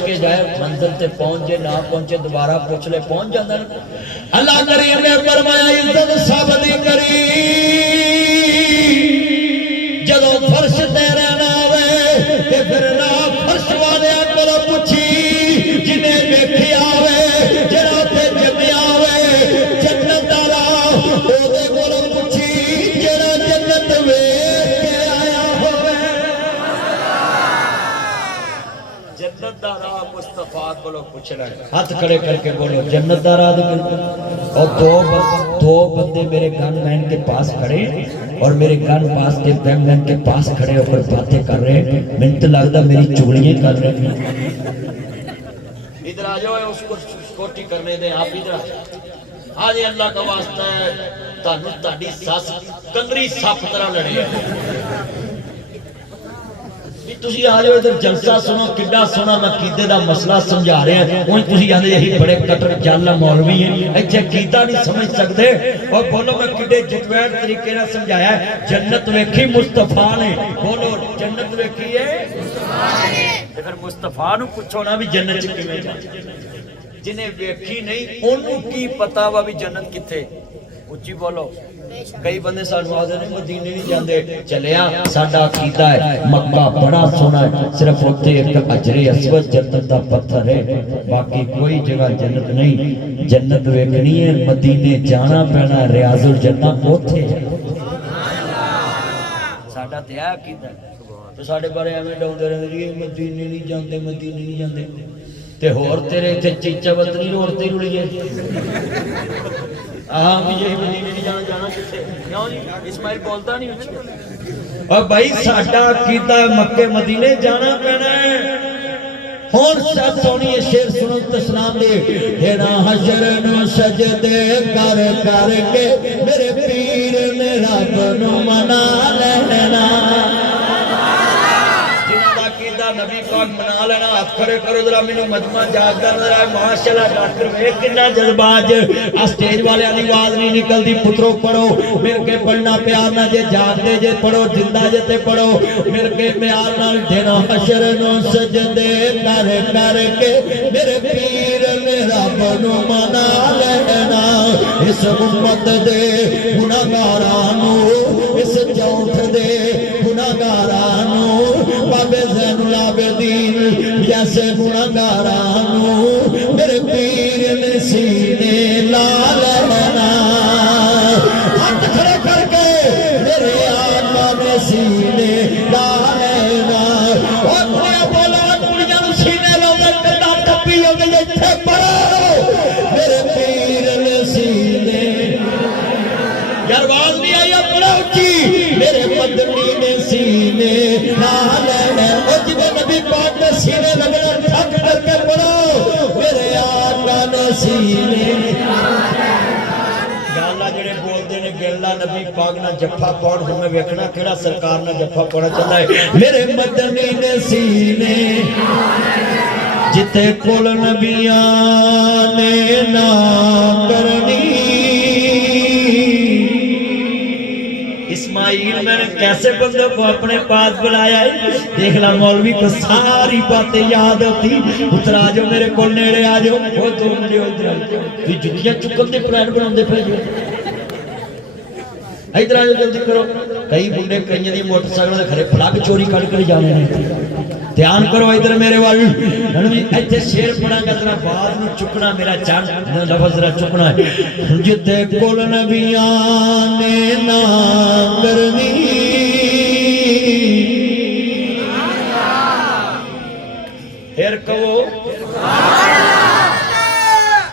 کے جائے منزل تے پہنچ جائے نہ پہنچے دوبارہ پوچھ لے پہنچ جاتا ہے اللہ کریم نے فرمایا عزت سب دی کری جدو فرش تے رہنا ہوئے تے پھر نہ فرش والے کو پوچھی جنہیں ویکھیا ہوئے جڑا تے جمیا ہوئے جنت دا راہ اودے کولوں پوچھی جڑا جنت ویکھ کے آیا ہوئے جنت دا راہ مصطفیٰ کولوں پوچھنا ہاتھ کھڑے کر کے بولو جنت دا راہ اور دو بندے میرے گن مین کے پاس کھڑے اور میرے گن پاس کے گن مین کے پاس کھڑے ہو کر باتیں کر رہے ہیں منت لگتا میری چگلیاں کر رہے ہیں ادھر آ جاؤ اس کو کوٹی کرنے دیں آپ ادھر آ جاؤ آج اللہ کا واسطہ ہے تانوں تاڑی ساس کنری ساپ طرح لڑے ہیں تسی آ جاؤ ادھر جلسہ سنو کڈا سونا میں عقیدے دا مسئلہ سمجھا رہے ہیں وہیں تسی آندے یہی بڑے کٹر جالا مولوی ہیں ایتھے عقیدہ نہیں سمجھ سکتے اور بولو میں کڈے جتویر طریقے نہ سمجھایا ہے جنت ویکھی مصطفیٰ نے بولو جنت ویکھی ہے مصطفیٰ نے پھر مصطفیٰ نو پوچھو نا بھی جنت چ کیویں جاندے جنہیں ویکھی نہیں انہوں کی پتہ وا بھی جنت کتھے اچھی بولو کئی بندے سانو آدھے نہیں مدینے نہیں جاندے چلیا ساڈا عقیدہ ہے مکہ بڑا سونا ہے صرف ہوتے ایک حجر اسود جنت دا پتھر ہے باقی کوئی جگہ جنت نہیں جنت ویکھنی ہے مدینے جانا پینا ریاض الجنہ اوتھے ساڈا تے عقیدہ ہے تو ساڈے بارے ایویں ڈاؤندے رہندے جی مدینے نہیں جاندے مدینے نہیں جاندے تے ہور تیرے ایتھے چیچا وطنی روڑتے رڑیے بھی یہی مدینے نہیں جانا جانا کتے کیوں جی اسماعیل بولتا نہیں اچھا اور بھائی ساڈا عقیدہ مکے مدینے جانا پینا ہے ہون سب سونی یہ شعر سنو تسلام دے ہینا حشر نو سجدے کر کر کے میرے پیر نے رب نو منا لینا نبی پاک منا لینا ہاتھ کھڑے کرو ذرا مینوں مجمع جاگدا نظر آئے ماشاءاللہ ڈاکٹر ویکھ کتنا جذبہ اج اسٹیج والے دی آواز نہیں نکلدی پترو پڑھو مل کے پڑھنا پیار نہ جے جاگدے جے پڑھو زندہ جے تے پڑھو مل کے پیار نال دینا حشر نو سجدے کر کر کے میرے پیر نے رب نو منا لینا اس امت دے گناہگاراں نو اس چوتھ دے گناہگاراں نو بابے زین العابدین جیسے گناہگارانو میرے پیر نے سینے لا لینا ہاتھ کھڑے کر کے میرے آقا نے سینے لا لینا اور کوئی بولا کڑیاں نو سینے لا دے کتا کپی ہو گئی ایتھے پڑھو میرے پیر نے سینے یار آواز نہیں آئی پڑھو اچھی میرے مدنی نے سینے لا لینا نبی پاک نے سینے لگنا تھک کر کے پڑھو میرے آقا نے سینے یا اللہ جڑے بول دے نے گلا نبی پاک نہ جفا پاؤن ہمیں ویکھنا کیڑا سرکار نہ جفا پاؤنا چاہتا ہے میرے مدنی نے سینے جتے کول نبیاں نے نہ کرنی اسماعیل میں نے کیسے بندوں کو اپنے پاس بلایا ہے دیکھنا مولوی کو ساری باتیں یاد ہوتی اترا جو میرے کو نیڑے آ جو وہ تو مجھے ادھر آئی جتیاں چکل دے پلان بناؤں دے پھر جو ادھر آ جو جلدی کرو کئی بندے کئی دی موٹر سائیکل دے کھڑے پلاگ چوری کر جانے نہیں دھیان کرو ادھر میرے والی ایتھے شیر پڑھا گا ذرا باز نہیں چکنا میرا چاند لفظ ذرا چکنا ہے جتے کول نبیاں نے نہ کرنی پھر کہو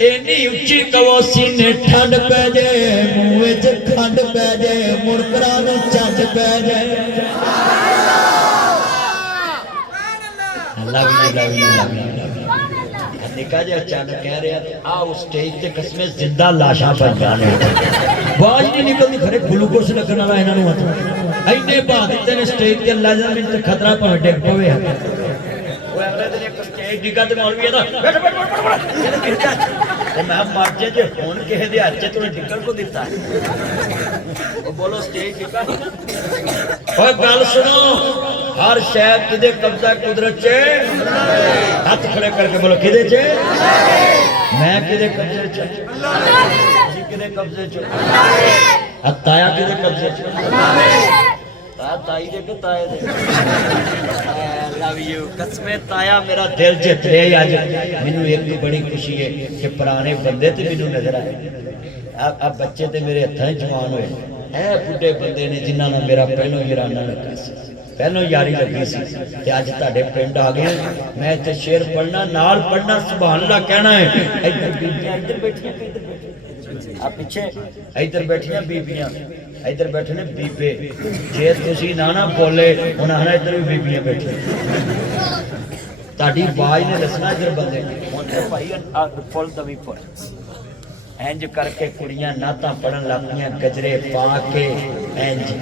اینی اچھی کہو سینے ٹھنڈ پہ جائے منہ وچ کھنڈ پہ جائے مڑکراں نوں چنڈ پہ جائے نکا جی اچانک کہہ رہے ہیں آؤ سٹیج تے قسمیں زندہ لاشاں پر جانے باج نہیں نکلتی کھڑے گلوکوز لگنا رہا انہوں نے اینے بعد دیتے نے سٹیج تے اللہ جانہ میں خطرہ پر ڈیک پوے ہیں وہ اگلے دن ایک سٹیج ڈگا تے مولوی ہے تھا بیٹھ بیٹھ بیٹھ میں مار جے فون کہہ دیا اچھے تو نے ڈگل کو دیتا ہے وہ بولو سٹیج ڈگا اور گل سنو ہر شے کدے قبضہ قدرت چے ہاتھ کھڑے کر کے بولو کدے چے میں کدے قبضے چے جی کدے قبضے چے تایا کدے قبضے چے تائی دے کہ تائے دے love you قسمیں تایا میرا دل جت رہے آج مینوں ایک بڑی خوشی ہے کہ پرانے بندے تے مینوں نظر آئے اب بچے تے میرے ہتھاں جوان ہوئے اے بڈھے بندے نے جنہاں نال میرا پہلو یارانہ لگا سی پہلو یاری لگی سی کہ اج تہاڈے پنڈ آ گئے میں تے شعر پڑھنا نال پڑھنا سبحان اللہ کہنا ہے ادھر بیٹھیاں ادھر بیٹھیاں آ پیچھے ادھر بیٹھیاں بیبیاں ادھر بیٹھے نے بیبے جے تسی نہ بولے انہاں نے ادھر بھی بیبیاں بیٹھی تہاڈی آواز نے دسنا ادھر بندے ہن بھائی فل دمی فل انج کر کے کڑیاں نعتاں پڑھن لگیاں گجرے پا کے انج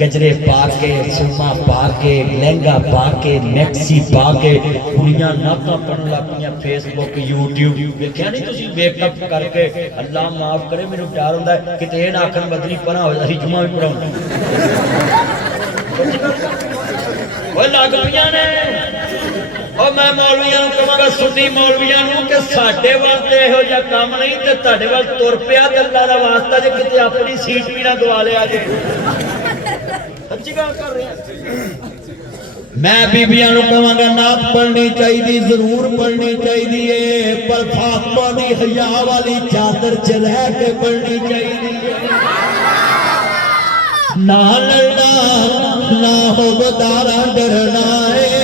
گجرے پا کے سرما پا کے لہنگا پا کے میکسی پا کے کڑیاں نعتاں پڑھن لگیاں فیس بک یوٹیوب ویکھیا نہیں تسی میک اپ کر کے اللہ معاف کرے مینوں پیار ہوندا ہے کتے اے نہ آکھن بدلی پناہ ہو اسی جمعہ بھی پڑھاؤں اوے لگ پیاں نے اور میں مولویاں نوں کہاں گا سنی مولویاں نوں کہ ساڈے واسطے ایہو جہا کام نہیں تے تہاڈے ول تر پیا تے اللہ دا واسطہ جے کتے اپنی سیٹ بھی نہ گوا لیا جے سچی گل کر رہے ہیں میں بیبیاں نوں کہاں گا نعت پڑھنی چاہیے ضرور پڑھنی چاہیے پر فاطمہ دی حیا والی چادر چ رہ کے پڑھنی چاہیے نہ لڑنا نہ ہو بدارا ڈرنا ہے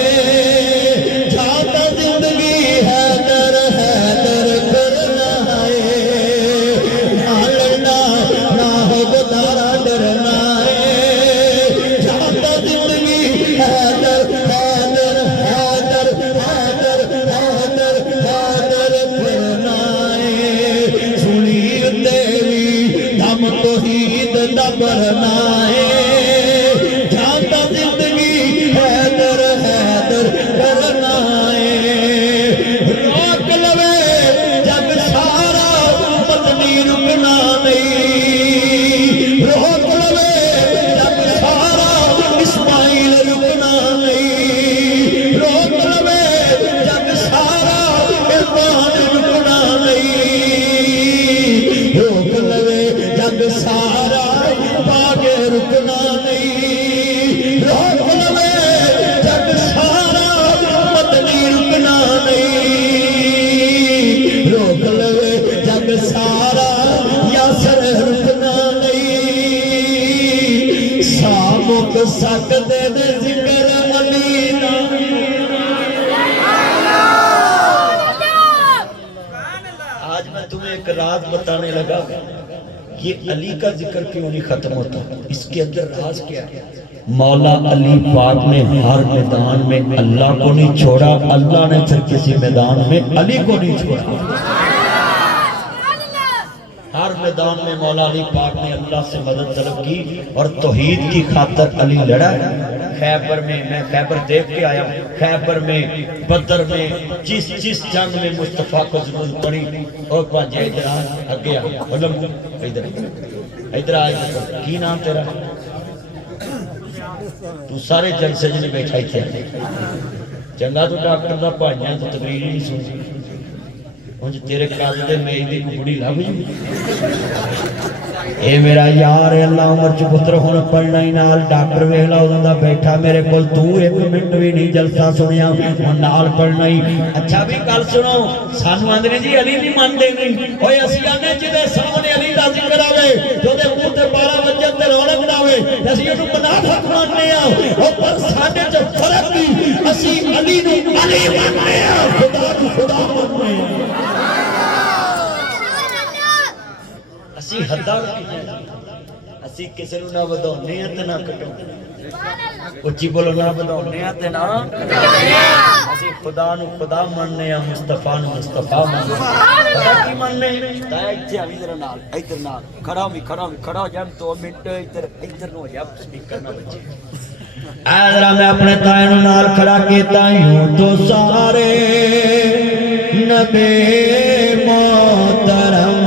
برنا ہے جانتا زندگی حیدر حیدر کرنا ہے روک لوے جگ سارا مدنی رکنا نہیں روک لوے جگ سارا اسماعیل رکنا نہیں روک لوے جگ سارا عرفان رکنا نہیں روک لوے جگ سارا رکنا نہیں روک لوے جگ سارا مدنی رکنا نہیں روک لوے جگ سارا یاسر رکنا نہیں سامک سکتے دے ذکر علی آج میں تمہیں ایک راز بتانے لگا یہ علی کا ذکر کیوں نہیں ختم ہوتا اس کے اندر راز کیا ہے مولا علی پاک نے ہر میدان میں اللہ کو نہیں چھوڑا اللہ نے پھر کسی میدان میں علی کو نہیں چھوڑا ہر میدان میں مولا علی پاک نے اللہ سے مدد طلب کی اور توحید کی خاطر علی لڑا خیبر میں خیبر دیکھ کے آیا خیبر میں بدر میں جس جنگ میں مصطفیٰ کو ضرورت پڑی اور پانچے ادھر آگے ادھر آئے کی نام تیرا تو سارے جنگ سے جنہیں بیٹھا ہی تھے جنگا تو ڈاکٹر دا پانیاں تو تقریر ہی نہیں سنی مجھے تیرے قاضدے میں ایدی کو بڑی لگ جی اے میرا یار اللہ عمر چو پتر ہونا پڑھنا ہی نال ڈاکٹر ویلا ہونا بیٹھا میرے کل تو ایک منٹ بھی نہیں جلسہ سنیا اور نال پڑھنا ہی اچھا بھی کل سنو سانو آندری جی علی نہیں مان دیں گی ہوئے اسی آنے جدے سامنے علی دا ذکر آوے جو دے پورتے 12 بجے تے رونق ناوے اسی انہوں منات حق ماننے آؤ اور پر سانے جو فرق بھی اسی علی نو علی ماننے آؤ خدا کو خدا ماننے آؤ اسی حدہ اسی کسی نو نہ بدھونے ہیں تے نہ کٹو اچھی بولو نہ بدھونے ہیں تے نہ اسی خدا نو خدا مننے ہیں مصطفیٰ نو مصطفیٰ مننے خدا کی مننے تایا اچھے آوی ذرا نال ایدر نال کھڑا ہو جائم 2 منٹ ایدر نو جائم سپیکر نہ بچے ذرا میں اپنے تائے نو نال کھڑا کیتا ہوں تو سارے نبی محترم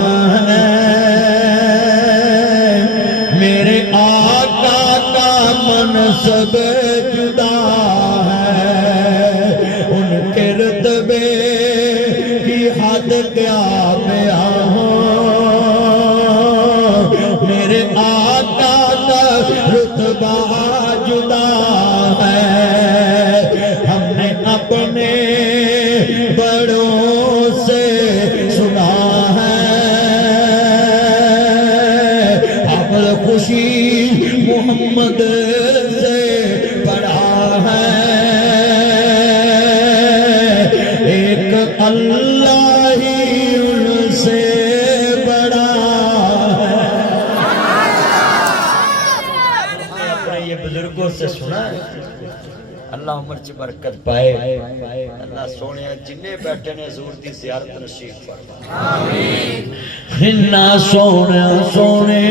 میرے آقا کا منصب کیا بیان میرے آقا کا رتبہ جدا ہے ہم نے اپنے بڑوں سے سنا ہے حمل خوشی محمد سے پڑھا ہے ایک اللہ ہی ان سے بڑا ہے اپنے یہ بزرگوں سے سنا ہے اللہ عمر چ برکت پائے اللہ سونے جنہیں بیٹھے نے حضور دی زیارت نصیب فرما آمین نا سونے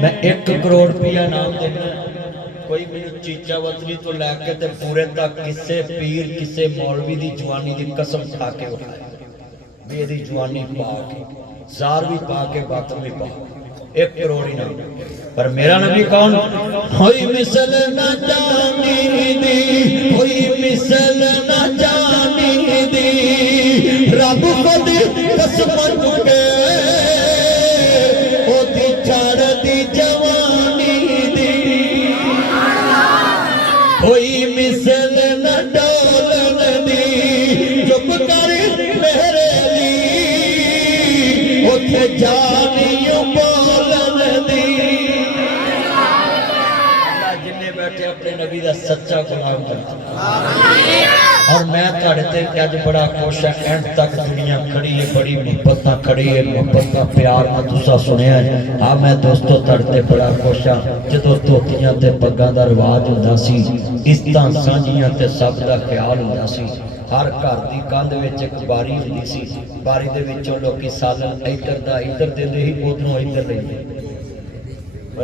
میں 1 کروڑ روپیہ نام دینا کوئی میری چیچا وطنی تو لے کے تے پورے تک کسے پیر کسے مولوی دی جوانی دی قسم کھا کے اٹھائے بھی دی جوانی پا کے زار بھی پا کے باطن بھی پا 1 کروڑ ہی نام پر میرا نبی کون ہوئی مثل نہ جانی دی ہوئی مثل نہ جانی دی رب خود قسم چکے او دی چڑھ دی جوانی دی ہوئی مثل نہ ڈولن دی چپ کر میرے لی اوتھے جانیوں بولن دی اللہ جنہیں بیٹھے اپنے نبی دا سچا غلام کرتا اور میں تھوڑے تے اج بڑا خوش ہے اینڈ تک دنیا کھڑی ہے بڑی محبت نہ کھڑی ہے محبت کا پیار نہ تسا سنیا ہے ہاں میں دوستو تھوڑے تے بڑا خوش ہاں جدوں دھوتیاں تے پگاں دا رواج ہوندا سی عزتاں سانجیاں تے سب دا خیال ہوندا سی ہر گھر دی کندھ وچ ایک باری ہوندی سی باری دے وچوں لوکی سالن ادھر دا ادھر دیندے ہی ادھروں ادھر لیندے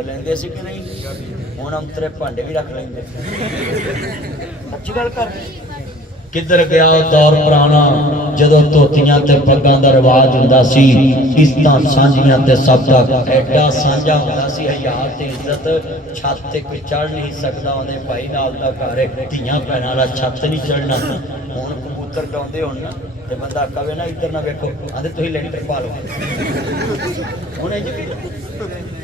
لیندے سی کہ نہیں ہن ہم تیرے بھانڈے بھی رکھ لیندے اچھی گل کر کدھر گیا دور پرانا جدوں دھوتیاں تے پگاں دا رواج ہوندا سی عزتاں سانجیاں تے سب دا ایڈا سانجا ہوندا سی حیا تے عزت چھت تے کوئی چڑھ نہیں سکدا اوندے بھائی نال دا گھر دھیاں بہناں والا چھت نہیں چڑھنا ہن کبوتر ڈاؤندے ہون نا تے بندہ کہے نا ادھر نہ ویکھو آندے تسی لینٹر پا لو ہن انج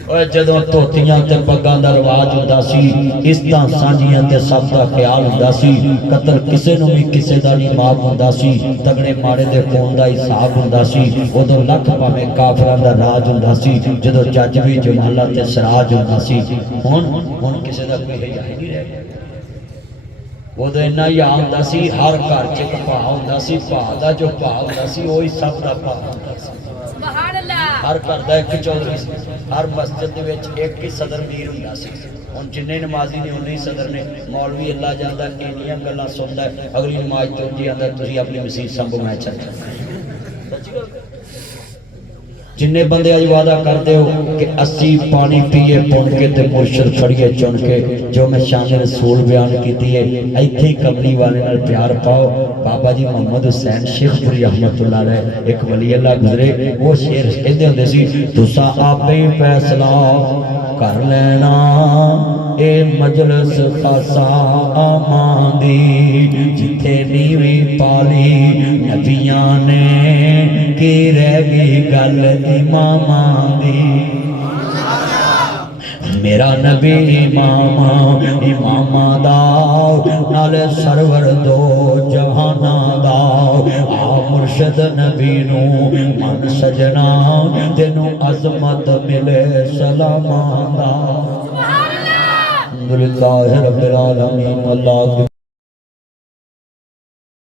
اوے جدوں دھوتیاں تے پگاں دا رواج ہوندا سی عزتاں سانجیاں تے سب دا خیال ہوندا سی قتل کسے نوں بھی کسے دا نہیں معاف ہوندا سی تگڑے ماڑے دے خون دا حساب ہوندا سی اودوں لکھ پاویں کافراں دا راج ہوندا سی جدوں جج بھی جمالہ تے سراج ہوندا سی ہن کسے دا کوئی حیا ہی نہیں رہ گیا اودوں اتنا حیا ہوندا سی ہر گھر چ ایک بھا ہوندا سی بھا دا جو بھا ہوندا سی وہی سب دا بھا ہوندا سی ہر گھر دا ایک چودھری سی ہر مسجد دے وچ ایک ہی صدر میر ہوندا سی ہن جننے نمازی نے انہیں صدر نے مولوی اللہ جاندا انیاں گلاں سندا اگلی نماز تو جی آندا تسی اپنی مسیت سنبھو میں چل جننے بندے اج وعدہ کرتے ہو کہ 80 پانی پیے پن کے تے مرشد پھڑیے چن کے جو میں شان رسول بیان کیتی ہے ایتھے ہی کملی والے نال پیار پاؤ بابا جی محمد حسین شیخ پوری رحمت اللہ علیہ ایک ولی اللہ گزرے وہ شعر کہندے ہوندے سی تساں آپے ہی فیصلہ کر لینا اے مجلس خاصا آمان دی جتھے نیوی پالی نبیاں نے کی رہ گئی گل امامان دی میرا نبی امام دا نال سرور دو جہانا دا آ مرشد نبی نو من سجنا تینو عظمت ملے سلامان دا الحمدللہ رب العالمین اللہ